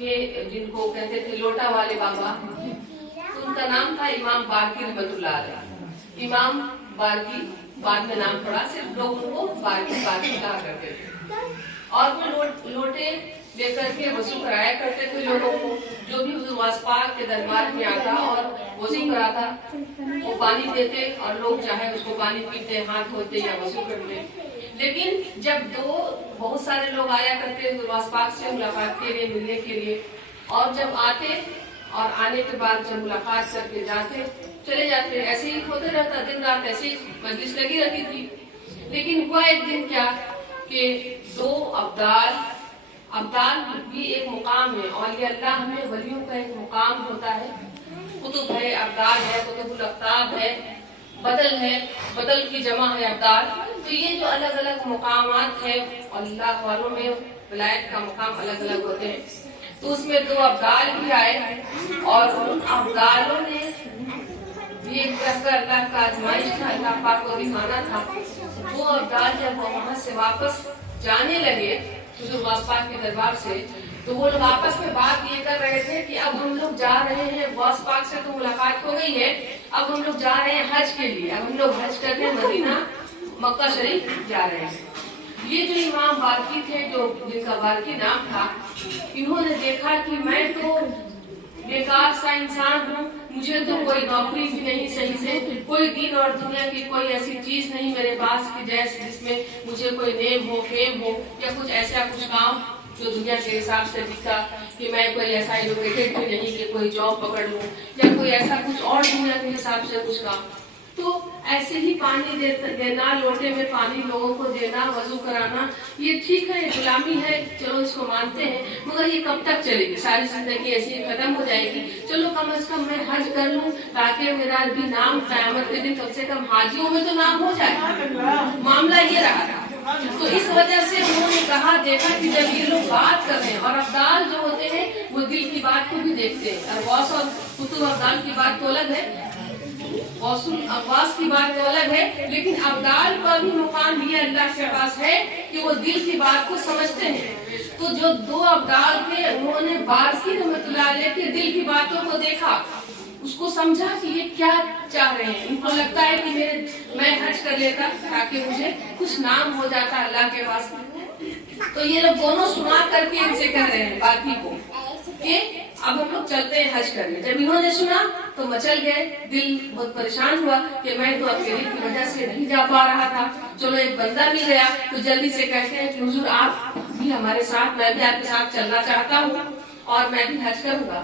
تھے جن کو کہتے تھے لوٹا والے بابا، تو ان کا نام تھا امام بارکی رحمۃ اللہ علیہ۔ امام بارکی بعد میں نام پڑا، صرف لوگ ان کو بارکی بارکی کہا کرتے تھے، اور وہ لوٹے لے کر کے وضو کرایا کرتے تھے لوگوں کو۔ جو بھی حضور غوث پاک کے دربار میں آتا اور وضو کراتا وہ پانی دیتے، اور لوگ چاہے اس کو پانی پیتے، ہاتھ دھوتے یا وضو کرتے۔ لیکن جب بہت سارے لوگ آیا کرتے حضور غوث پاک سے ملاقات کے لیے، ملنے کے لیے، اور جب آتے اور آنے کے بعد جب ملاقات کر کے جاتے چلے جاتے، ایسے ہی ہوتے رہتا، دن رات ایسے ہی مجلس لگی رہتی تھی۔ لیکن ہوا ایک دن کیا کہ دو ابدال بھی ایک مقام ہے، اولیاء اللہ میں ولیوں کا ایک مقام ہوتا ہے، قطب ہے، ابدال ہے، قطب الاقطاب ہے، بدل کی جمع ہے ابدال۔ تو یہ جو الگ الگ مقامات ہیں اللہ والوں میں ولایت کا مقام الگ الگ ہوتے ہیں، تو اس میں دو ابدال بھی آئے، اور ان ابدالوں نے یہ کہہ کر اللہ کا آزمائش تھا، اللہ پاک کو دکھانا تھا۔ وہ ابدال جب وہ وہاں سے واپس جانے لگے حضور غوث پاک کے دربار سے، تو وہ لوگ آپس میں بات یہ کر رہے تھے کہ اب ہم لوگ جا رہے ہیں، غوث پاک سے تو ملاقات ہو گئی ہے، اب ہم لوگ جا رہے ہیں حج کے لیے، اب ہم لوگ حج کرنے مدینہ مکہ شریف جا رہے ہیں۔ یہ جو امام بارکی تھے، جن کا بارکی نام تھا، انہوں نے دیکھا کہ میں تو بیکار سا انسان ہوں، مجھے تو کوئی نوکری بھی نہیں صحیح سے، کوئی دین اور دنیا کی کوئی ایسی چیز نہیں میرے پاس کہ جس میں مجھے کوئی نیم ہو، فیم ہو، یا کچھ ایسا کچھ کام جو دنیا کے حساب سے دکھتا کہ میں کوئی ایسا ایڈوکیٹڈ بھی نہیں کہ کوئی جاب پکڑ لوں، یا کوئی ایسا کچھ اور دنیا کے حساب سے کچھ کام۔ تو ایسے ہی پانی دینا، لوٹے میں پانی لوگوں کو دینا، وضو کرانا، یہ ٹھیک ہے، غلامی ہے، چلو اس کو مانتے ہیں، مگر یہ کب تک چلے گی؟ ساری زندگی ایسی ہی ختم ہو جائے گی۔ چلو کم از کم میں حج کر لوں تاکہ میرا بھی نام قیامت کے دن کم سے کم حاجیوں میں تو نام ہو جائے۔ معاملہ یہ رہا تھا۔ تو اس وجہ سے انہوں نے کہا، دیکھا کہ جب یہ لوگ بات کر رہے ہیں، اور ابدال جو ہوتے ہیں وہ دل کی بات کو بھی دیکھتے ہیں، اور غوث اور قطب ابدال کی بات تو الگ ہے، غوث کی بات تو الگ ہے، لیکن ابدال کا بھی مقام یہ اللہ کے پاس ہے کہ وہ دل کی بات کو سمجھتے ہیں۔ تو جو دو ابدال تھے انہوں نے بارکی رحمۃ اللہ علیہ کے دل کی باتوں کو دیکھا، اس کو سمجھا کہ یہ کیا چاہ رہے ہیں۔ ان کو لگتا ہے کہ میں حج کر لیتا تاکہ مجھے کچھ نام ہو جاتا اللہ کے پاس۔ تو یہ لوگ دونوں سنا کر کے ان سے کہہ رہے ہیں بارکی کو کہ اب ہم لوگ چلتے ہیں حج کرنے۔ جب انہوں نے سنا تو مچل گئے، دل بہت پریشان ہوا کہ میں تو اکیلے کی وجہ سے نہیں جا پا رہا تھا، چلو ایک بندہ مل گیا، تو جلدی سے کہتے ہیں کہ حضور آپ بھی ہمارے ساتھ، میں بھی آپ کے ساتھ چلنا چاہتا ہوں اور میں بھی حج کروں گا۔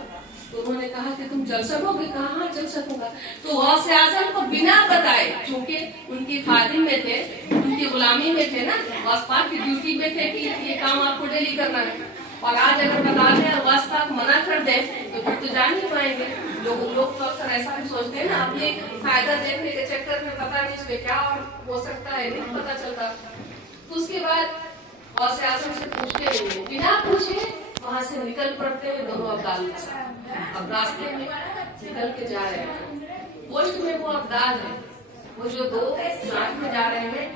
تو انہوں نے کہا کہ تم چل سکو گے؟ کہا ہاں چل سکوں گا۔ تو غوث اعظم کو بنا بتائے، چونکہ ان کی خادم میں تھے، ان کی غلامی میں تھے نا، غوث پاک کی ڈیوٹی میں تھے کہ یہ کام آپ کو ڈیلی کرنا ہے، اور آج اگر بتا دیں اور غوث پاک منع کر دیں تو پھر تو جان نہیں پائیں گے۔ لوگ تو اکثر ایسا بھی سوچتے ہیں نا، اپنے فائدہ دیکھنے کے چکر میں پتا نہیں اس میں کیا ہو سکتا ہے، نہیں پتا چلتا۔ تو اس کے بعد غوث اعظم سے پوچھتے ہیں، بنا پوچھے وہاں سے نکل پڑتے ہیں دونوں ابدال کے ساتھ۔ اب راستے میں نکل کے جا رہے ہیں، پوسٹ میں وہ ابدال ہے، وہ جو دو ساتھ میں جا رہے ہیں،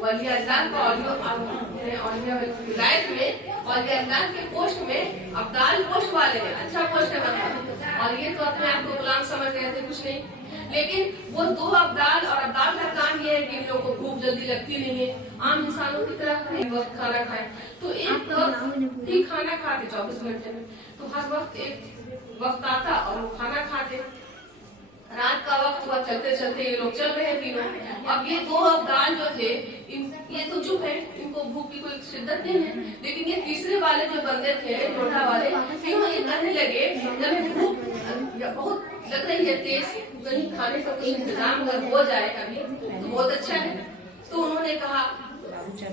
ولی اللہ کا اولیاء ولایت میں، ولی اللہ کے پوسٹ میں ابدال پوسٹ والے ہیں، اچھا پوسٹ ہے، اور یہ تو اپنے آپ کو غلام سمجھ رہے تھے، کچھ نہیں۔ لیکن وہ دو ابدال، اور ابدال کا کام یہ ہے کہ ان لوگوں کو بھوک جلدی لگتی نہیں ہے، عام انسانوں کی طرح ایک وقت کھانا کھائیں، تو ایک وقت ہی کھانا کھاتے 24 گھنٹے میں، تو ہر وقت ایک وقت آتا اور وہ کھانا کھاتے۔ رات کا وقت ہوا، چلتے چلتے یہ لوگ چل رہے تینوں۔ اب یہ دو ابدال جو تھے یہ تو چپ ہے، ان کو بھوک کی کوئی شدت نہیں ہے، لیکن یہ تیسرے والے جو بندے تھے لوٹا والے، انہوں یہ کہنے لگے جب بھوک بہت لگ رہی ہے تیز، کہیں کھانے کا کچھ انتظام اگر ہو جائے کبھی تو بہت اچھا ہے۔ تو انہوں نے کہا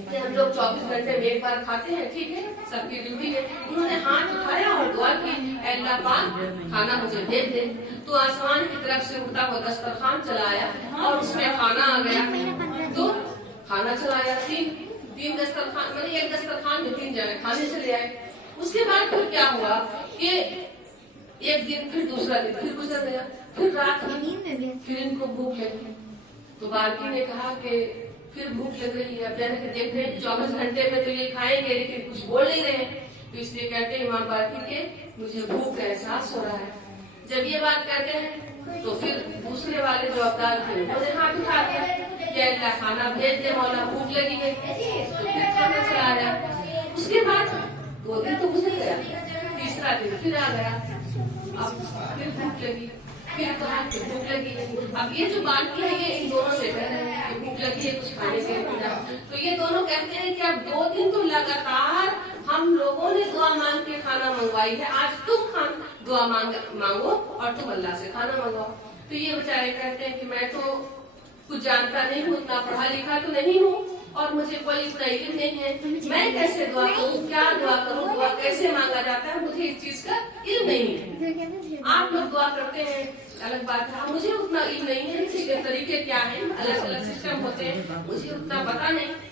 کہ ہم لوگ 24 گھنٹے میں ایک بار کھاتے ہیں، ٹھیک ہے، سب کی ڈیوٹی ہے۔ انہوں نے ہاتھ اٹھایا اور دعا کی، اے اللہ پاک کھانا مجھے بھیج دے۔ تو آسمان کی طرف سے اڑتا ہوا دسترخوان چلا آیا اور اس میں کھانا آ گیا، تو کھانا چلایا، تین دسترخوان، میں نے ایک دسترخوان میں 3 جنے کھانے چلے آئے۔ اس کے بعد پھر کیا ہوا کہ ایک دن، پھر دوسرا دن، پھر گزر گیا، پھر رات میں پھر ان کو بھوک لگی۔ تو بارکی نے کہا کہ پھر بھوک لگ رہی ہے، اب جانے کے دیکھ رہے ہیں 24 گھنٹے میں تو یہ کھائیں گے لیکن کچھ بول نہیں رہے ہیں۔ तो इसलिए कहते हैं इमाम बाकी के मुझे भूख का एहसास हो रहा है। जब ये बात करते हैं तो फिर दूसरे वाले जो अवतार थे उन्होंने हाथ उठा दिया कि अल्लाह खाना भेज दे मौला, भूख लगी है। तो फिर खाना चला गया। उसके बाद 2 दिन तो गुजर गया, तीसरा दिन फिर आ गया, अब फिर भूख लगी, फिर कहा कि भूख लगी। अब ये जो बात की है ये इन दोनों से कह रहे हैं कि भूख लगी है, कुछ खाने के लिए। तो ये दोनों कहते हैं कि अब 2 दिन तो लगातार हम लोगों ने दुआ मांग के खाना मंगवाई है, आज तुम दुआ मांगो और तुम अल्लाह से खाना मंगवाओ। तो ये बेचारे कहते हैं कि मैं तो कुछ जानता नहीं हूँ, उतना पढ़ा लिखा तो नहीं हूँ और मुझे कोई इतना इल्म नहीं है, मैं कैसे दुआ करूँ, क्या दुआ करूँ, दुआ कैसे मांगा जाता है, मुझे इस चीज का इल्म नहीं है। आप लोग दुआ करते हैं अलग बात है, मुझे उतना इल्म नहीं है, किसी के तरीके क्या है, अलग अलग सिस्टम होते हैं, मुझे उतना पता नहीं।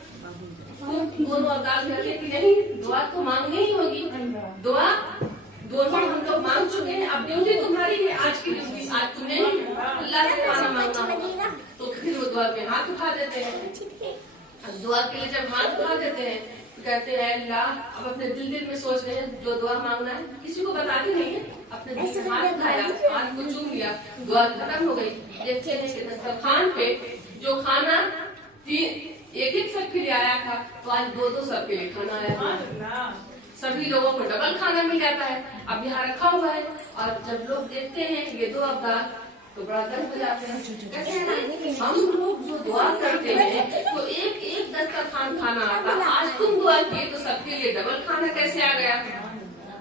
दोनों अवतार कहते हैं कि नहीं, दुआ तो मांगनी ही होगी, दुआ दोनों हम लोग मांग चुके हैं, अब ड्यूटी तुम्हारी है, आज की ड्यूटी आज तुम्हें अल्लाह से खाना मांगना होगा। तो फिर वो दुआ पे हाथ उठा देते हैं। दुआ के लिए जब हाथ उठा देते हैं तो कहते हैं अल्लाह, अब अपने दिल में सोच रहे हैं जो दुआ मांगना है, किसी को बताते नहीं है, अपने दिल से हाथ उठाया, हाथ को चूम लिया, दुआ खत्म हो गई। देखते हैं कि दस्तरखान पे जो खाना एक सबके लिए आया था, तो आज 2 सबके लिए खाना आया था, सभी लोगों को डबल खाना मिल जाता है। अब यहाँ रखा हुआ है और जब लोग देखते हैं ये 2 अवतार तो बड़ा दर्द हो जाते हैं। हम लोग जो दुआ करते हैं तो एक दस्तरखान खाना आता, आज तुम दुआ किए तो सबके लिए डबल खाना कैसे आ गया?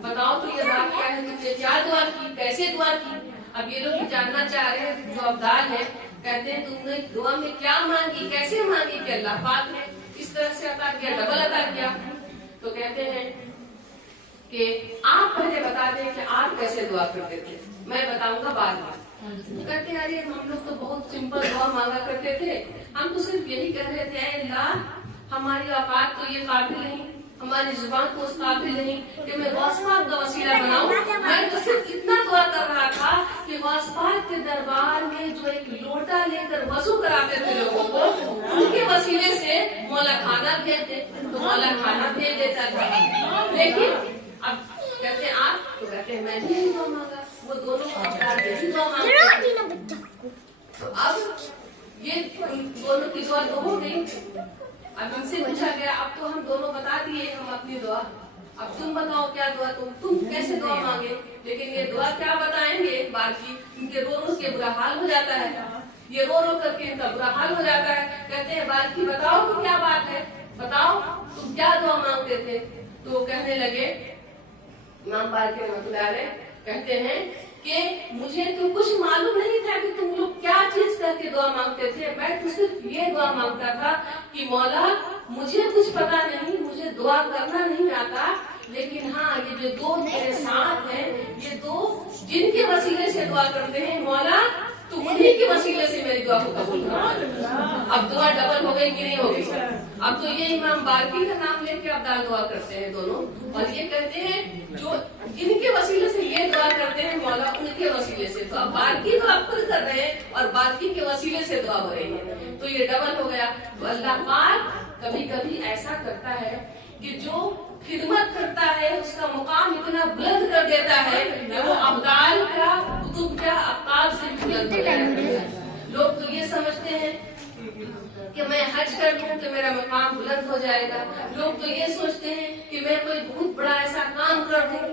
बताओ तो ये बात क्या है, तुमने क्या दुआ की, कैसे दुआ की? अब ये लोग जानना चाह रहे हैं जो अवतार है, कहते हैं तुमने दुआ में क्या मांगी, कैसे मांगी कि अल्लाह पाक ने इस तरह से अता किया, डबल अता किया। तो कहते हैं कि आप पहले बता दें कि आप कैसे दुआ करते थे, मैं बताऊंगा बाद में। तो कहते हैं अरे हम लोग तो बहुत सिंपल दुआ मांगा करते थे, हम तो सिर्फ यही कह रहे थे अल्लाह हमारी औकात तो ये काबिल नहीं, हमारी जुबान तो उस काबिल नहीं कि मैं गौस पाक का वसीला बनाऊं। मैं तो सिर्फ इतना दुआ कर रहा था कि गौस पाक के दरबार में जो एक लोटा लेकर वजू कराते थे लोगों को, उनके वसीले से मौला खाना भेज दे, तो मौला खाना भेज देता था। लेकिन अब कहते हैं आप, तो कहते हैं मैं भी दुआ मांगा, वो दोनों अवतार भी दुआ मांगते। तो अब ये दोनों की दुआ तो हो गई। अब इनसे पूछा गया, अब तो हम दोनों बता दिए हम अपनी दुआ, अब तुम बताओ क्या दुआ, तुम कैसे दुआ मांगे? लेकिन ये दुआ क्या बताएंगे, एक बार की इनके रो के बुरा हाल हो जाता है, ये रो करके इनका बुरा हाल हो जाता है। कहते हैं बात की बताओ तो क्या बात है, बताओ तुम क्या दुआ मांगते थे? तो वो कहने लगे, इमाम बाकी रहमतुल्लाह अलैह कहते हैं कि मुझे तो कुछ मालूम नहीं था कि तुम लोग क्या चीज करके दुआ मांगते थे, मैं तो सिर्फ ये दुआ मांगता था कि मौला मुझे कुछ पता नहीं, मुझे दुआ करना नहीं आता, लेकिन हाँ ये जो 2 मेरे साथ हैं, ये 2 जिनके वसीले से दुआ करते हैं मौला, तुम उन्हीं के वसीले से मेरी दुआ को कबूल करो। अब दुआ डबल हो गई कि नहीं हो गई? अब तो ये इमाम बाकी का नाम लेके अवतार दुआ करते हैं दोनों, और ये कहते हैं जो जिनके वसीले से ये दुआ करते हैं मौला उनके वसीले से, तो अब बाकी तो आप खुद कर रहे हैं और बाकी के वसीले से दुआ हो रही है, तो ये डबल हो गया। तो अल्लाह पाक कभी कभी ऐसा करता है कि जो खिदमत करता है उसका मुकाम इतना बुलंद कर देता है कि वो अब्दाल का कुतुब का अब्ताल से भी बुलंद हो जाता है। लोग तो ये समझते हैं कि मैं हज कर लूं तो मेरा मकाम बुलंद हो जाएगा, लोग तो ये सोचते हैं कि मैं कोई बहुत बड़ा ऐसा काम कर दूं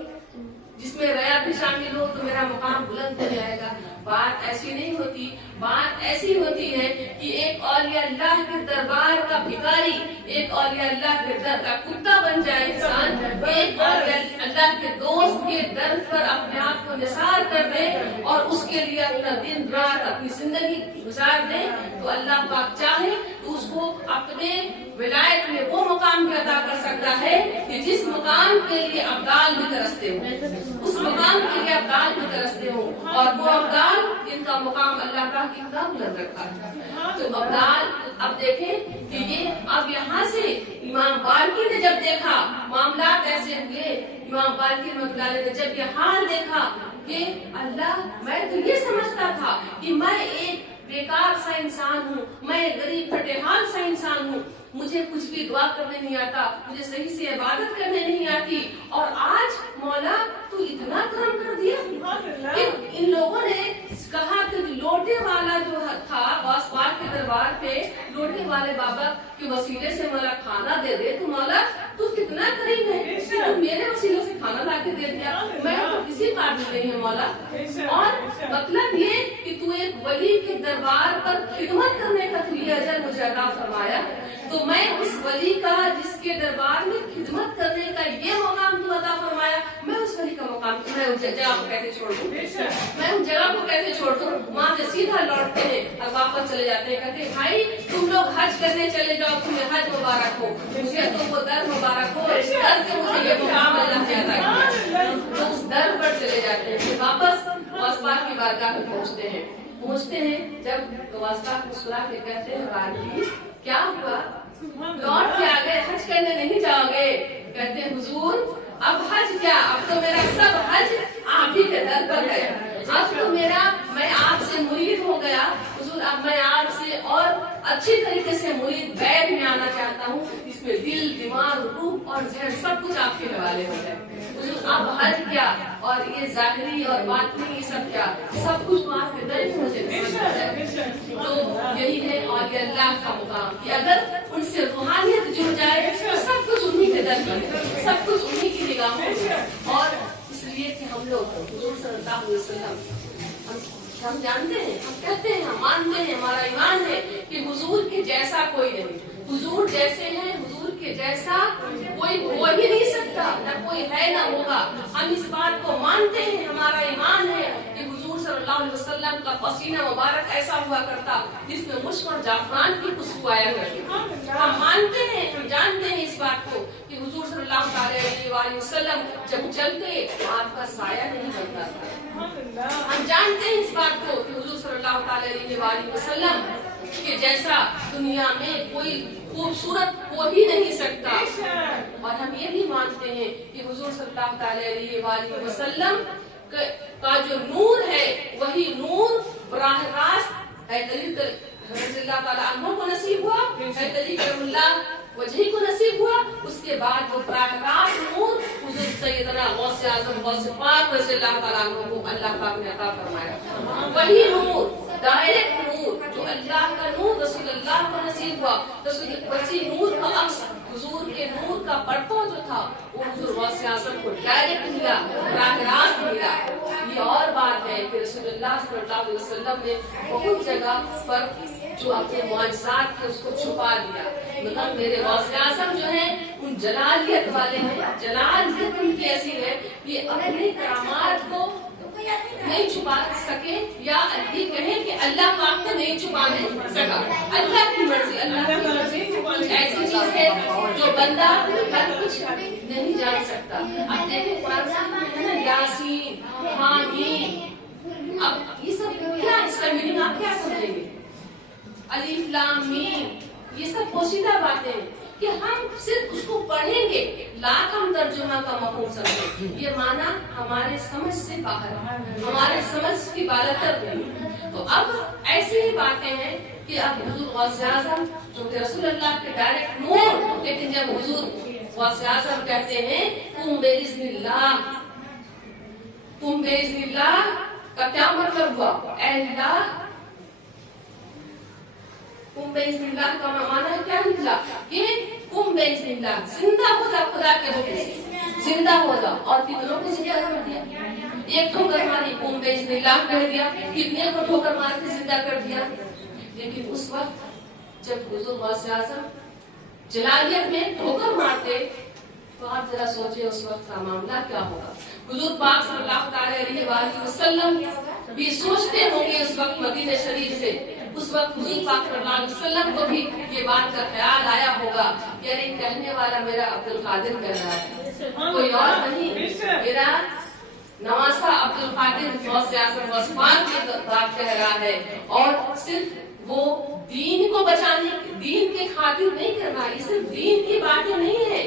जिसमें रया भी शामिल हो तो मेरा मकाम बुलंद हो जाएगा। बात ऐसी नहीं होती, बात ऐसी होती है कि एक औलिया अल्लाह के दरबार का भिखारी, एक औलिया अल्लाह के दर का कुत्ता बन जाए इंसान, एक औलिया अल्लाह के दोस्त के दर पर अपने आप को निसार कर दे और उसके लिए अपना दिन रात अपनी जिंदगी गुजार दे, तो अल्लाह पाक चाहे तो उसको अपने विलायत में वो मुकाम भी अदा कर सकता है कि जिस मुकाम के लिए अब्दाल भी तरसते हो, उस मुकाम के लिए अब्दाल भी तरसते हो, और वो अब्दाल जिनका मुकाम अल्लाह का कितना बुलंद रखा है। तो अब्दाल अब देखें कि ये अब यहाँ से इमाम बाल्की ने जब देखा मामला कैसे हुए, इमाम बाल्की ने जब ये हाल देखा कि अल्लाह मैं तो ये समझता था कि मैं एक बेकार सा इंसान हूँ, मैं गरीब फटेहाल सा इंसान हूँ, मुझे कुछ भी दुआ करने नहीं आता, मुझे सही से इबादत करने नहीं आती, और आज मौला तू इतना करम कर दिया कि इन लोगों ने कहा कि लोटे वाला जो था वासपाक के दरबार पे, लोटे वाले बाबा के वसीले से मौला खाना दे दे। तो मौला तू कितना करीम है कि तू मेरे वसीले से खाना ला के दे दिया, मैं तो किसी काबिल नहीं है मौला। और मतलब ये कि तू एक वली के दरबार पर खिदमत करने का तुझे अजर मुझे अता फरमाया, तो मैं उस वली का जिसके दरबार में खिदमत करने का ये मकाम तू अता फरमाया, मैं उस वली का मकाम मैं उस जगह को कैसे छोड़ दूं, मैं उस जगह को कैसे छोड़ दूं। वहाँ से सीधा लौटते हैं और वापस चले जाते हैं, कहते भाई तुम लोग हज करने चले जाओ, तुम्हें हज मुबारक हो, मुझे तुमको दर मुबारक हो, दर से मुझे ये मुकाम अल्लाह ने अता किया। तो उस दर पर चले जाते हैं, फिर वापस वासपाक की बारगाह में पहुँचते हैं। जब वासपाक मुस्कुरा के कहते हैं बारगी क्या हुआ, लौट के आ गए, हज करने नहीं जाओगे? कहते हैं हुजूर अब हज क्या, अब तो मेरा सब हज आप ही के दर पर है, अब तो मेरा मैं आपसे मुरीद हो गया हुजूर, अब मैं आपसे और अच्छी तरीके से मुरीद बैठ में आना चाहता हूँ, इसमें दिल दिमाग रूह और जहन सब कुछ आपके हवाले हो जाए हुजूर। अब हज क्या और ये जाहिरी और बातनी ये सब क्या, सब कुछ तो आपके दर में मुझे नसीब हो जाए। तो यही है और ये अल्लाह का मुकाम कि अगर उनसे रूहानियत जुड़ जाए तो सब कुछ उन्हीं के दर में, सब कुछ उन्हीं की निगाहों में। और इसलिए कि हम लोग हुजूर सल्लल्लाहु अलैहि वसल्लम हम जानते हैं, हम कहते हैं, हम मानते हैं, हमारा ईमान है कि हुजूर के जैसा कोई नहीं, हुजूर जैसे हैं, हुजूर के जैसा कोई हो ही नहीं सकता, न कोई है न होगा। हम इस बात को मानते हैं, हमारा ईमान है कि हुजूर सल्लल्लाहु अलैहि वसल्लम का पसीना मुबारक ऐसा हुआ करता जिसमें मुश्क और जाफरान की खुशबू आया करती। हम मानते हैं, हम जानते हैं इस बात को कि हुजूर सल्लल्लाहु अलैहि वसल्लम जब चलते आपका साया नहीं बनता था। हम जानते हैं इस बात को कि हुजूर सल्लल्लाहु अलैहि वसल्लम के जैसा दुनिया में कोई खूबसूरत हो ही नहीं सकता। और हम ये भी मानते हैं कि हुजूर सल्लल्लाहु अलैहि वसल्लम का जो नूर है वही नूर बराह रास्त रज़ियल्लाहु ताला अन्हु को नसीब हुआ, करीमुल्लाह वजही को नसीब हुआ। उसके बाद वो बराह रास्त नूर हुजूर सैयदना गौस आज़म गौस पाक रज़ियल्लाहु ताला अन्हु को अल्लाह पाक ने अता फरमाया। वही नूर डायरेक्ट नूर जो अल्लाह का नूर रसूलुल्लाह को नसीब हुआ, वही नूर का अक्स हुजूर के नूर का पर्दा जो था वो हुजूर गौस आज़म को डायरेक्ट मिला, बराह रास्त मिला। ये और बात है कि रसूलुल्लाह सल्लल्लाहु अलैहि वसल्लम ने बहुत जगह पर जो अपने मुआजिज़ात थे उसको छुपा दिया। मतलब मेरे गौस आज़म जो है उन जलालियत वाले हैं, जलालियत उनकी ऐसी है कि अपने करामात को नहीं छुपा सके, या ये कहें कि अल्लाह पाक को नहीं छुपाने सका। अल्लाह की मर्जी, अल्लाह की मर्जी कुछ ऐसी चीज है जो बंदा हर कुछ नहीं जान सकता। अब देखिए कुरान में है ना यासीन, हामीम, अब ये सब क्या, इसका मीनिंग आप क्या समझेंगे? अलिफ लाम मीम, ये सब पोशीदा बातें हैं कि हम सिर्फ उसको पढ़ेंगे, लाख हम तर्जुमा का मफहूम समझें, ये माना हमारे समझ से बाहर, हमारे समझ की बालतर नहीं। तो अब ऐसी ही बातें हैं कि अब हुजूर गौस आज़म जो कि रसूलुल्लाह के डायरेक्ट नूर, लेकिन जब हुजूर गौस आज़म कहते हैं तुम बेइज़्निल्लाह, तुम बेइज़्निल्लाह का क्या मतलब हुआ? अल्लाह कुम बेइज़्निल्लाह का माना है क्या निकला कि कुम बेइज़्निल्लाह, जिंदा हो जा खुदा के हुक्म से, जिंदा हो जा। और कितनों को जिंदा कर दिया, एक ठोकर मारी कुम बेइज़्निल्लाह कह दिया, कितने को ठोकर मार के जिंदा कर दिया। लेकिन उस वक्त जब हुजूर गौस आज़म जलालियत में ठोकर मारते तो आप जरा सोचिए उस वक्त का मामला क्या होगा। हुजूर पाक सल्लल्लाहु अलैहि वसल्लम भी सोचते होंगे उस वक्त मदीने शरीफ से, उस वक्त हुजूर पाक सल्लल्लाहु अलैहि वसल्लम को भी ये बात का ख्याल आया होगा कि अरे कहने वाला मेरा अब्दुल कादिर कह रहा है, कोई और नहीं, मेरा नवासा अब्दुल कादिर गौस आज़म गौस पाक की बात कह रहा है। और सिर्फ वो दीन को बचाने, दीन के खातिर नहीं कर रहा, ये सिर्फ दीन की बातें नहीं है,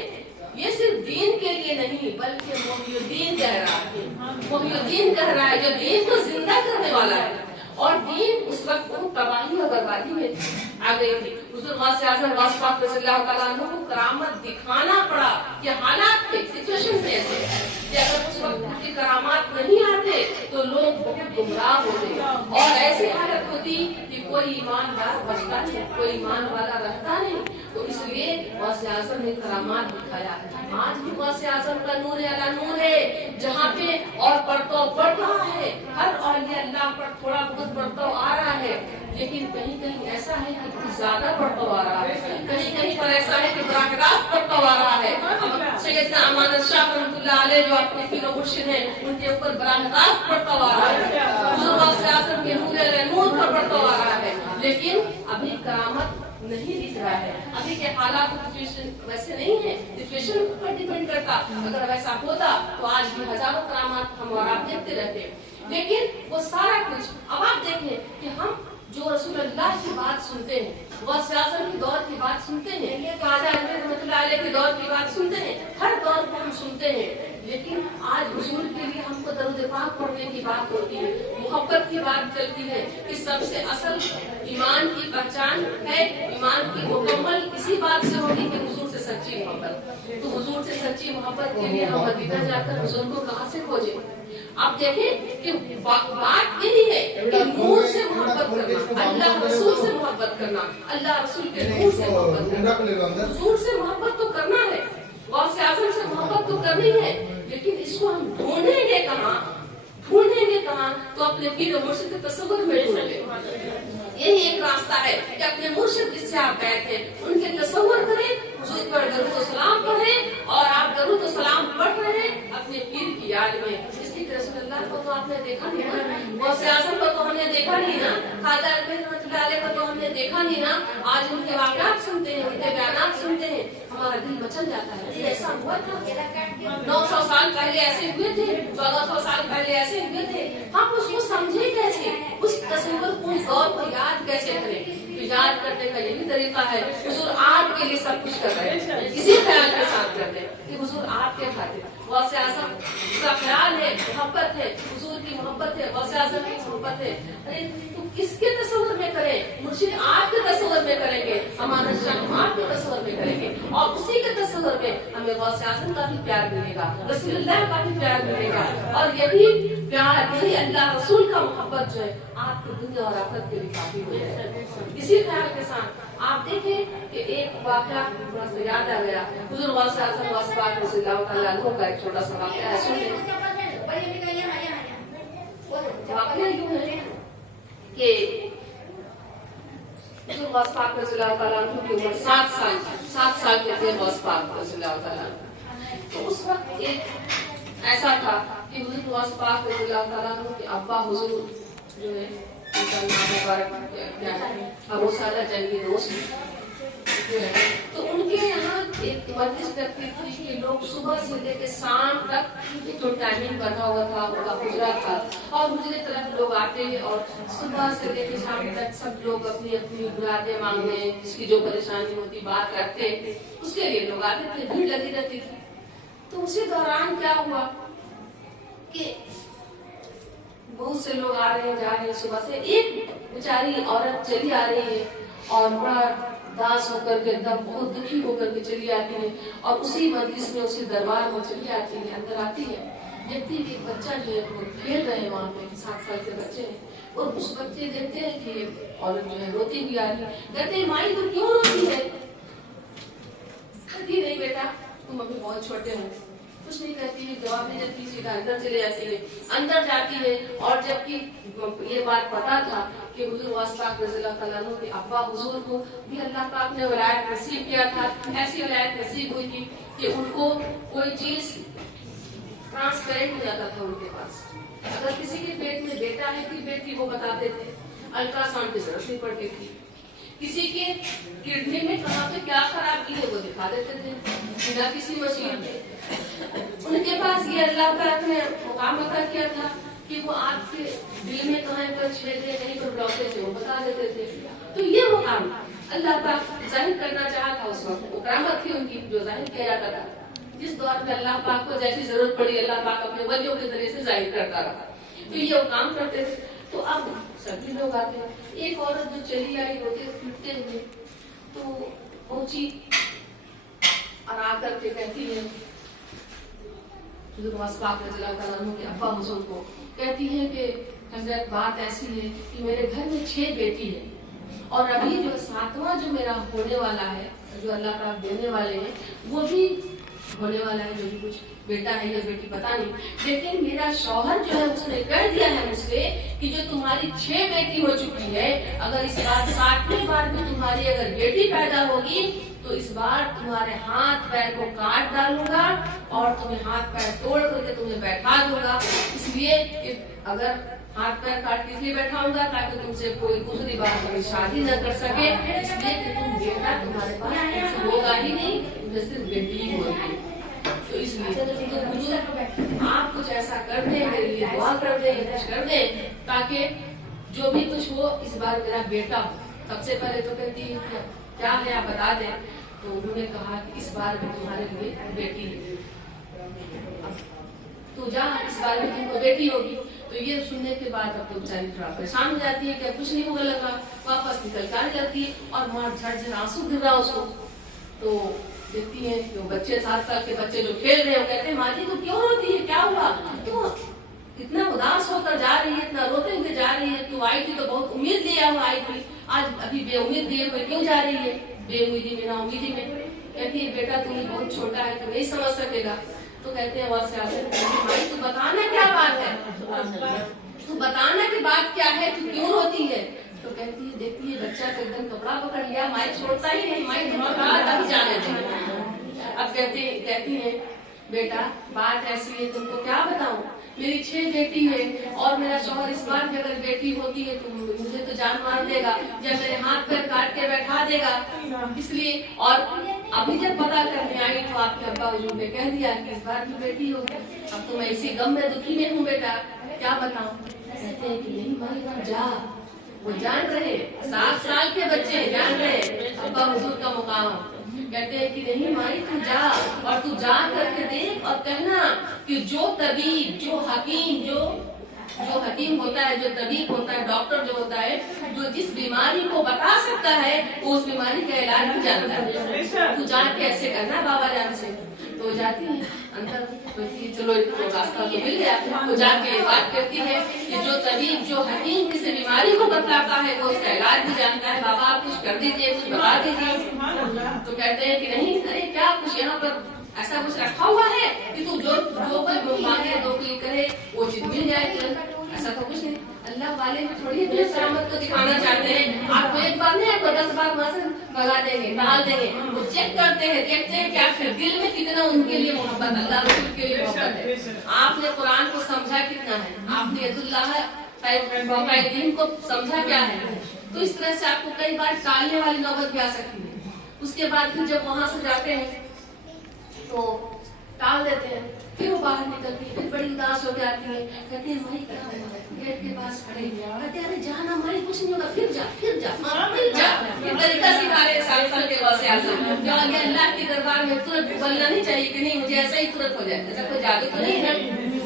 ये सिर्फ दीन के लिए नहीं बल्कि मोहिउद्दीन कह रहा है, मोहिउद्दीन कह रहा है जो दीन को जिंदा करने वाला है। اور دین اس وقت بہت تباہی اور بربادی میں آ گئی تھی. حضور غوث اعظم غوث پاک رضی اللہ تعالیٰ عنہ کو کرامت دکھانا پڑا. یہ حالات تھے, سچویشن تھے ایسے کہ اگر اس وقت ان کی کرامات نہیں آتے تو لوگ بہت گمراہ ہوتے اور ایسی حالت ہوتی کہ کوئی ایماندار بچتا نہیں, کوئی ایمان والا رہتا نہیں. تو اس لیے غوث اعظم نے کرامات دکھایا. آج بھی غوث اعظم کا نور علی نور ہے, جہاں پہ اور پرتو بڑھ رہا ہے. ہر اولیاء اللہ پر تھوڑا بہت پرتو آ رہا ہے, لیکن کہیں کہیں ایسا ہے کہ کچھ زیادہ پرتو آ رہا ہے, کہیں کہیں پر ایسا ہے کہ براہ راست پرتو آ رہا ہے. سیدنا امانت شاہ رحمۃ اللہ علیہ جو اپنے پیر و مرشد ہیں, ان کے اوپر براہ راست پرتو آ رہا ہے. حضور غوث اعظم کے نور علی نور پر پرتو آ رہا ہے, لیکن ابھی کرامت نہیں دکھ رہا ہے. ابھی کے حالات سچویشن ویسے نہیں ہے, سچویشن پر ڈیپینڈ کرتا. اگر ویسا ہوتا تو آج بھی ہزاروں کرامات ہم اور آپ دیکھتے رہتے. لیکن وہ سارا کچھ اب آپ دیکھیں کہ ہم جو رسول اللہ کی بات سنتے ہیں, غوث اعظم کی دور کی بات سنتے ہیں, خواجہ رحمۃ اللہ علیہ کے دور کی بات سنتے ہیں, ہر دور کو ہم سنتے ہیں. لیکن آج حضور کے لیے ہم کو درود پاک پڑھنے کی بات ہوتی ہے, محبت کی بات چلتی ہے کہ سب سے اصل ایمان کی پہچان ہے, ایمان کی مکمل اسی بات سے ہوگی کہ حضور سے سچی محبت. تو حضور سے سچی محبت کے لیے ہم مدینہ جا کر حضور کو کہاں سے کھوجیں؟ آپ دیکھیں کہ بات یہی ہے کہ نور سے محبت کرنا, اللہ رسول سے محبت کرنا, اللہ رسول کے نور سے محبت کرنا. حضور سے محبت تو کرنا ہے, غوث اعظم سے محبت تو کرنی ہے, لیکن اس کو ہم ڈھونڈیں گے کہاں؟ ڈھونڈیں گے کہاں؟ تو اپنے پیر و مرشد کے تصور میں ڈھونڈ لیں. یہی ایک راستہ ہے کہ اپنے مرشد جس سے آپ بیٹھ ہیں ان کے تصور کریں, حضور پر درود و سلام پڑھیں, اور آپ درود و سلام پڑھ رہے ہیں اپنے پیر کی یاد میں. اس لیے رسول اللہ کو تو آپ نے دیکھا نہیں نا, غوث اعظم کو تو ہم نے دیکھا نہیں نا, خواجہ رحمۃ اللہ علیہ کو تو ہم نے دیکھا نہیں نا. آج ان کے واقعات سنتے ہیں, ان کے بیانات سنتے ہیں, ہمارا دل مچل جاتا ہے. یہ ایسا ہوا تھا 900 سال پہلے ایسے ہوئے تھے, 1400 سال پہلے ایسے ہوئے تھے. ہم اس کو سمجھے کیسے, اس تصور کو, اس دور کو یاد کیسے کریں؟ یاد کرنے کا یہی طریقہ ہے, حضور آپ کے لیے سب کچھ کر رہے ہیں, اسی خیال کے ساتھ کرتے ہیں کہ حضور آپ کے خاطر. غوث اعظم کا خیال ہے, محبت ہے, حضور کی محبت ہے, غوث اعظم کی محبت ہے. ارے تو کس کے تصور میں کریں؟ مرشد آپ کے تصور میں کریں گے, امانت شاہ آپ کے تصور میں کریں گے, اور اسی کے تصور میں ہمیں غوث اعظم کا بھی پیار ملے گا, رسول اللہ کا بھی پیار ملے گا. اور یہی پیار, یہی اللہ رسول کا محبت جو ہے آپ کی دنیا اور آخرت کے لیے کافی ہو جائے. اسی خیال کے ساتھ آپ دیکھیں کہ ایک واقعہ تھوڑا سا یاد آ گیا. حضور غوث اعظم غوث پاک رضی اللہ تعالیٰ عنہ کا ایک چھوٹا سا واقعہ ہے, سنیں. واقعہ یوں ہے کہ حضور غوث پاک رضی اللہ تعالیٰ عنہ کی عمر 7 سال کے تھے. غوث پاک رضی اللہ تعالیٰ عنہ, تو اس وقت ایک ایسا تھا کہ حضور غوث پاک رضی اللہ تعالیٰ عنہ کے ابا حضور جو ہے ان کا نام مبارک کیا ہے, ابو سعدہ جنگی دوست جو ہے, تو ان کے یہاں ایک مجلس کرتی تھی کہ لوگ صبح سے لے کے شام تک جو ٹائمنگ بنا ہوا تھا ان کا حجرا تھا, اور حجرے طرف لوگ آتے اور صبح سے لے کے شام تک سب لوگ اپنی اپنی مرادیں مانگنے, جس کی جو پریشانی ہوتی بات رکھتے, اس کے لیے لوگ آتے تھے, بھیڑ لگی رہتی تھی. تو اسی دوران کیا ہوا کہ بہت سے لوگ آ رہے ہیں جا رہے ہیں. صبح سے ایک بیچاری عورت چلی آ رہی ہے اور بڑا داس ہو کر کے, ایک دم بہت دکھی ہو کر کے چلی آتی ہے, اور اسی مجلس میں, اسی دربار میں چلی آتی ہے, اندر آتی ہے. دیکھتی ہے کہ ایک بچہ جو ہے وہ کھیل رہے ہیں وہاں پہ, 7 سال کے بچے ہیں, اور اس بچے دیکھتے ہیں کہ عورت جو ہے روتی ہوئی آ رہی ہے. کہتے ہیں مائی تو کیوں روتی ہے؟ کہتی نہیں بیٹا تم ابھی بہت چھوٹے ہو. کچھ نہیں کہتی ہے, جواب نہیں دیتی, سیدھا اندر چلے جاتی ہے. اندر جاتی ہے, اور جبکہ یہ بات پتا تھا کہ حضور غوث پاک رضی اللہ تعالیٰ عنہ کے ابا حضور کو بھی اللہ پاک نے ولایت نصیب کیا تھا. ایسی ولایت نصیب ہوئی تھی کہ ان کو کوئی چیز ٹرانسپیرنٹ ہو جاتا تھا ان کے پاس. اگر کسی کے پیٹ میں بیٹا ہے کہ بیٹی, وہ بتاتے تھے, الٹرا ساؤنڈ کی ضرورت نہیں پڑتی تھی. کسی کے کڈنی میں کہاں پہ کیا خرابی ہے وہ دکھا دیتے تھے بنا کسی مشین کے. ان کے پاس یہ اللہ پاک نے مقام عطا کیا تھا کہ وہ آپ کے دل میں کہاں پر چھید ہے, کہیں پر بلاکیج ہے, وہ بتا دیتے تھے. تو یہ مقام اللہ پاک ظاہر کرنا چاہا تھا اس وقت, وہ کرامت تھی ان کی جو ظاہر کیا جاتا تھا. جس دور میں اللہ پاک کو جیسی ضرورت پڑی اللہ پاک اپنے ولیوں کے ذریعے سے ظاہر کرتا رہا. تو یہ وہ کام کرتے تھے. तो अब सभी लोग आते हैं। एक औरत जो चली आई रोते पीटते हुए तो पहुंची और आकर के कहती है के अब्बा हुजूर को, कहती है कि हजरत बात ऐसी है कि मेरे घर में 6 बेटी है और अभी जो 7वां जो मेरा होने वाला है, जो अल्लाह का देने वाले हैं, वो भी होने वाला है, जो भी कुछ बेटा है या बेटी पता नहीं, लेकिन मेरा शौहर जो है उसने कह दिया है मुझसे कि जो तुम्हारी 6 बेटी हो चुकी है, अगर इस बार 7वीं बार भी तुम्हारी अगर बेटी पैदा होगी तो इस बार तुम्हारे हाथ पैर को काट डालूंगा और तुम्हें हाथ पैर तोड़ करके तुम्हें बैठा दूंगा। इसलिए कि अगर हाथ पैर काट के इसलिए बैठाऊंगा ताकि तुमसे कोई दूसरी बार कभी शादी न कर सके, इसलिए कि तुम बेटा तुम्हारे पास होगा ही नहीं, तुम्हें सिर्फ बेटी ही होगी। तो इसलिए तो आप कुछ ऐसा कर दे, मेरे लिए दुआ कर दे, कुछ कर दे ताकि जो भी कुछ हो इस बार मेरा बेटा हो। सबसे पहले तो कहती है क्या है आप बता दें, तो उन्होंने कहा कि इस बार भी तुम्हारे लिए बेटी है, तो जा इस बार भी तुमको बेटी होगी। तो ये सुनने के बाद अब तो बेचारी थोड़ा परेशान हो जाती है कि अब कुछ नहीं होने लगा, वापस निकल कर जाती है और माँ झट आंसू गिर रहा उसको। तो देखती है जो बच्चे 7 साल के बच्चे जो खेल रहे हैं, कहते हैं माँ जी तू क्यों रोती है, क्या हुआ, तो इतना उदास होकर जा रही है, इतना रोते हुए जा रही है, तू आई थी तो बहुत उम्मीद लिया हुआ आई थी, आज अभी बेउम्मीद दिए हुए क्यों जा रही है, बेउम्मीदी में ना उम्मीदी में। कहती है बेटा तू बहुत छोटा है, तू नहीं समझ सकेगा। तो कहते हैं वहां से आते भाई तू बताना क्या बात है, तू बताना की बात क्या है, तू क्यों रोती है। तो कहती है देखती है बच्चा तो एकदम कपड़ा पकड़ लिया, माई छोड़ता ही नहीं, माई तभी जाने दे। अब कहती है बेटा बात ऐसी है, तुमको क्या बताऊं, मेरी 6 बेटी है और मेरा शौहर इस बार भी अगर बेटी होती है तो मुझे तो जान मार देगा या मेरे हाथ पैर काट के बैठा देगा। इसलिए और अभी जब पता करने आई तो आपके अब्बा हुजूर ने कह दिया कि इस बार भी बेटी होगी। अब तो मैं इसी गम में दुखी में हूँ बेटा, क्या बताऊं। कहते हैं कि नहीं मालिक जा, वो जान रहे 7 साल के बच्चे जान रहे अब्बा हुजूर का मुकाम। कहते हैं कि नहीं माई तू जा और तू जा करके देख और कहना कि जो तबीब जो हकीम होता है, जो तबीब होता है, डॉक्टर जो होता है, जो जिस बीमारी को बता सकता है वो उस बीमारी का इलाज भी जानता है, तू जाके ऐसे करना बाबा जान से। तो जाती है अंदर, तो चलो तो रास्ता तो मिल गया। तो जाके बात करती है कि जो तबीब जो हकीम किसी बीमारी को बताता है वो उसका इलाज भी जानता है, बाबा आप कुछ कर दीजिए, कुछ बता दीजिए। तो कहते हैं कि नहीं अरे क्या कुछ यहाँ पर ऐसा कुछ रखा हुआ है कि तू जो मांगे जो कोई करे वो चीज मिल जाए तुरंत, ऐसा तो कुछ नहीं। अल्लाह वाले में थोड़ी अपनी करामत को दिखाना चाहते हैं, आपको एक बार नहीं आपको 10 बार वहां से भगा देंगे, डाल देंगे। वो चेक करते हैं, देखते हैं क्या फिर दिल में कितना उनके लिए मोहब्बत, अल्लाह रसूल के लिए मोहब्बत है, आपने कुरान को समझा कितना है, आपने यदुल्लाह को समझा क्या है। तो इस तरह से आपको कई बार टालने वाली नौबत भी आ सकती है। उसके बाद फिर जब वहां से जाते हैं तो टाल देते हैं, फिर वो बाहर निकलती है, फिर बड़ी उदास हो जाती है। कहते हैं माई क्या हुआ, गेट के पास खड़े कहते हैं अरे जाना माई कुछ नहीं होगा, फिर जा फिर जा फिर जा। ये तरीका सिखा रहे 7 साल के वैसे अल्लाह के दरबार में तुरंत बोलना नहीं चाहिए कि नहीं मुझे ऐसा ही तुरंत हो जाए, ऐसा कोई जादू तो नहीं है,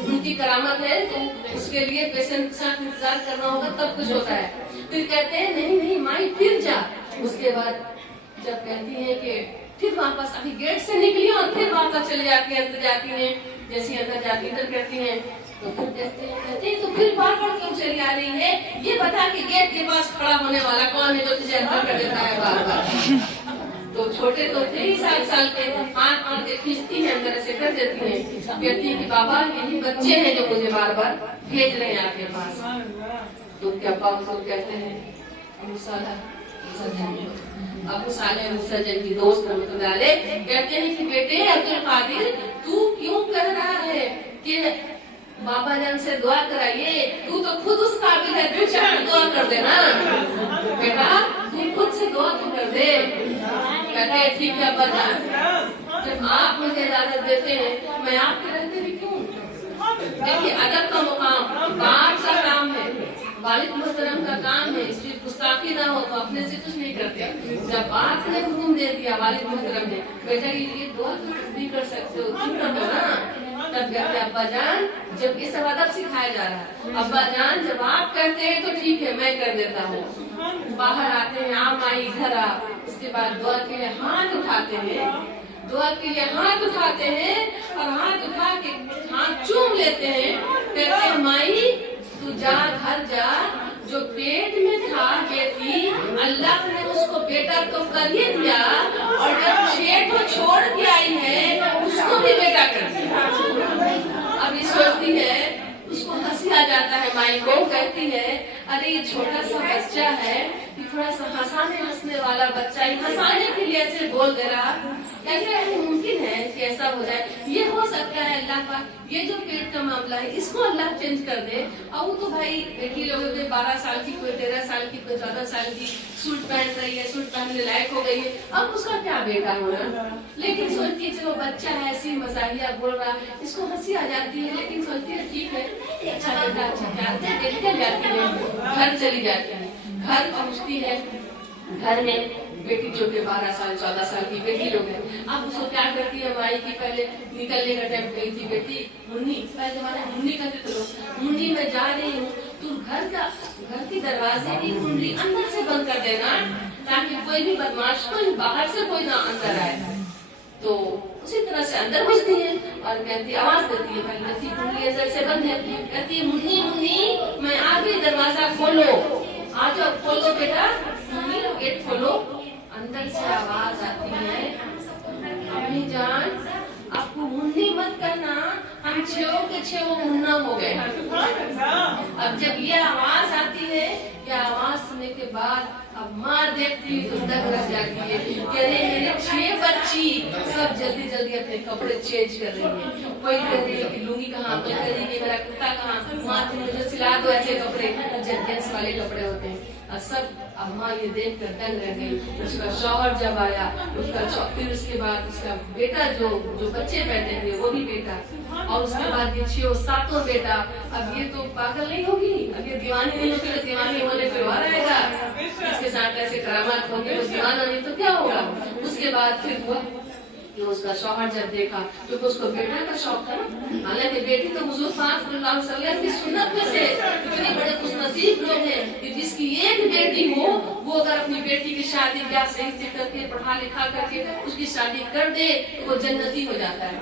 उनकी करामत है तो उसके लिए पेशेंट के साथ इंतजार करना होगा तब कुछ होता है। फिर कहते हैं नहीं नहीं माई फिर जा। उसके बाद जब कहती है कि फिर वापस अभी गेट से निकली और फिर वापस चली जाती है, अंदर जाती है, जैसे अंदर जाती अंदर करती हैं तो फिर कहते हैं तो फिर बार बार क्यों चली आ रही है, ये बता कि गेट के पास खड़ा होने वाला कौन है जो तुझे अंदर कर देता है बार बार। तो छोटे तो थे ही 7 साल के, हाथ मार के खींचती है अंदर ऐसे कर देती है, कहती है कि बाबा यही बच्चे हैं जो मुझे बार बार भेज रहे हैं आपके पास। तो क्या बाबा कहते हैं अबू सालेह मुसज्जद की दोस्त रहमतुल्लाह कहते हैं कि बेटे अब्दुल कादिर तू क्यों कह रहा है कि बाबा जान से दुआ कराइए, तू तो खुद उस काबिल है, तू चाहे दुआ कर देना बेटा, तू खुद से दुआ तो कर दे। कहते हैं ठीक है अब्बा जान, जब आप मुझे इजाजत देते हैं मैं आपके रहते भी क्यों। देखिए अदब का मुकाम बाप का काम है, वालिद मोहतरम का काम है, इसमें गुस्ताखी ना हो तो अपने से कुछ नहीं करते। जब आपने हुक्म दे दिया वालिद मोहतरम ने बेटा ये दुआ तो भी कर सकते हो, तुम कर दो ना, तब कहते अब्बा जान, जब ये सब अदब सिखाया जा रहा है, अब्बा जान जब आप करते हैं तो ठीक है मैं कर देता हूँ। बाहर आते हैं, आप माई इधर आ, उसके बाद दुआ के लिए हाथ उठाते हैं, दुआ के लिए हाथ उठाते हैं और हाथ उठा के हाथ चूम लेते हैं, कहते हैं माई तू जा घर जा, जो पेट में था बेटी अल्लाह ने उसको बेटा तो कर ही दिया, और जब पेट को छोड़ के आई है उसको भी बेटा कर दिया। अभी सोचती है, उसको हंसी आ जाता है, माई को कहती है अरे ये छोटा सा बच्चा है, ये थोड़ा सा हंसने वाला बच्चा, ये हंसाने के लिए ऐसे बोल दे रहा, क्या मुमकिन है कि ऐसा हो जाए? ये हो सकता है अल्लाह का, ये जो पेट का मामला है इसको अल्लाह चेंज कर दे। और वो तो भाई बेटी लोग 12 साल की, कोई 13 साल की, कोई 14 साल की, सूट पहन रही है, सूट पहनने लायक हो गई है, अब उसका क्या बेटा होना। लेकिन सोचती चलो बच्चा है, ऐसी मजाहिया बोल रहा, इसको हंसी आ जाती है, लेकिन सोचती है ठीक है अच्छा बेटा, अच्छा प्यार देखते जाती है, घर चली जाती है, घर पहुँचती है, घर में बेटी जो के 12 साल 14 साल की बेटी लोग है, अब उसको क्या करती है माई की, पहले निकलने का टाइम गई थी बेटी मुन्नी, पहले जमाने मुन्नी कहते थे लोग, मुन्नी मैं जा रही हूँ, तू घर की दरवाजे की कुंडी अंदर से बंद कर देना, ताकि कोई भी बदमाश कोई बाहर से कोई ना अंदर आए। तो उसी तरह से अंदर घुसती है और कहती आवाज देती है, पहले कहती कुंडी अंदर से बंद है, कहती मुन्नी मुन्नी मैं आ गई, दरवाजा खोलो, आ जाओ, खोलो बेटा, मुन्नी गेट खोलो। अंदर से आवाज आती है अम्मी जान आपको मुन्नी मत करना, हम 6 के 6 मुन्ना हो गए। अब जब ये आवाज आती है, ये आवाज सुनने के बाद अब माँ देखती हुई तो दंग रह जाती है कि अरे मेरे 6 बच्ची सब जल्दी जल्दी अपने कपड़े चेंज कर रही है, कोई कह रही है कि लुंगी कहाँ, कोई कह रही है मेरा कुर्ता कहाँ, माँ तुम मुझे सिला दो ऐसे कपड़े, जेंट्स वाले कपड़े होते हैं। और सब अम्मा ये देख कर दंग रह गई। उसका शौहर जब आया, फिर उसके बाद उसका बेटा जो बच्चे बैठे थे वो भी बेटा, और उसके बाद ये 6 बेटा। अब ये तो पागल नहीं होगी, अब ये दीवानी नहीं होगी, तो दीवानी होने पर और आएगा, इसके साथ ऐसे करामात होंगे, तो दीवाना नहीं तो क्या होगा। उसके बाद फिर वो उसका शौहर जब देखा तो उसको बेटा का शौक था, हालांकि बेटी तो हुजूर पाक सल्लल्लाहु अलैहि वसल्लम की सुन्नत में से इतने बड़े खुशनसीब लोग हैं कि जिसकी एक बेटी हो, वो अगर अपनी बेटी की शादी ब्याह सही से करके पढ़ा लिखा करके उसकी शादी कर दे तो वो जन्नती हो जाता है।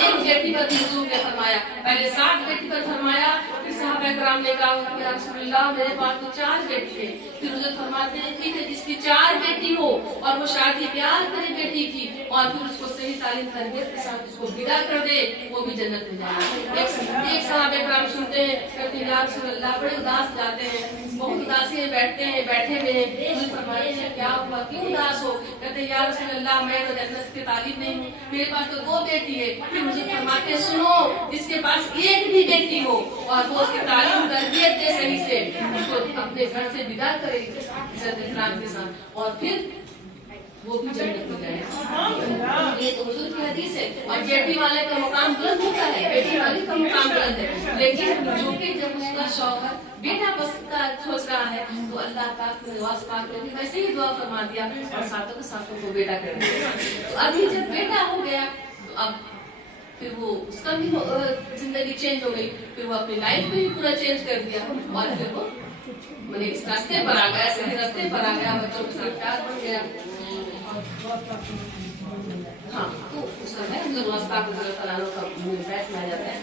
एक बेटी पर हुजूर ने फरमाया, पहले 7 बेटी पर फरमाया, फिर सहाबा किराम ने कहा या रसूलल्लाह मेरे पास तो 4 बेटी है। फिर हुजूर फरमाते हैं ठीक है, जिसकी 4 बेटी हो और वो शादी ब्याह करे बेटी की, और फिर उसको सही तालीम तरबियत के साथ उसको विदा कर दे, वो भी जन्नत में जाएगा। एक सहाबा किराम सुनते हैं, कहते हैं या रसूलल्लाह बड़े उदास जाते हैं, बहुत उदासी में बैठे हुए हैं। हुजूर फरमाते हैं क्या हुआ, क्यों उदास हो? कहते हैं या रसूलल्लाह मैं तो जन्नत की तालीम नहीं हूँ, मेरे पास तो 2 बेटी है। फिर हुजूर फरमाते हैं सुनो, जिसके पास एक भी बेटी हो और वो उसकी तालीम तरबियत दे सही से, उसको अपने घर से विदा करे इज्जत इकराम के साथ, और फिर वो भी जन्नत में जाएगा। ये तो हुजूर की हदीस है। और बेटी वाले का मुकाम बुलंद होता है, बेटी वाले का मुकाम बुलंद है, लेकिन जो कि जब उसका शौहर बेटा पसंद का सोच रहा है तो अल्लाह पाक ने नवाज पाक ने वैसे ही दुआ फरमा दिया और सातों को बेटा कर दिया। तो अभी जब बेटा हो गया तो अब फिर वो उसका भी जिंदगी चेंज हो गई, फिर वो अपनी लाइफ में भी पूरा चेंज कर दिया, और फिर वो मैंने इस रास्ते पर आ गया, सही रास्ते पर आ गया, बच्चों के साथ प्यार बन गया। हाँ, तो उस समय हम लोग नाश्ता को का बैठ में आ जाता है।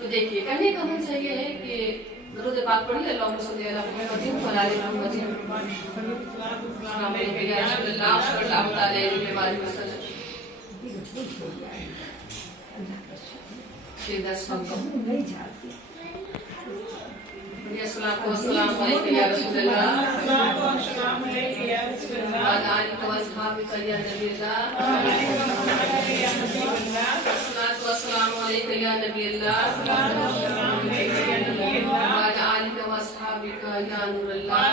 तो देखिए कहने का मन सही है कि दरूद पाक पढ़िए, अल्लाहुम्मा सल्ली अला मुहम्मद व अला आलि मुहम्मद। सल्लल्लाहु अलैहि वसल्लम। अस्सलातु वस्सलामु अलैका या रसूलल्लाह व अला आलिका व अस्हाबिका या नबील्लाह। अस्सलातु वस्सलामु अलैका या नबील्लाह व अला आलिका व अस्हाबिका या नूरल्लाह।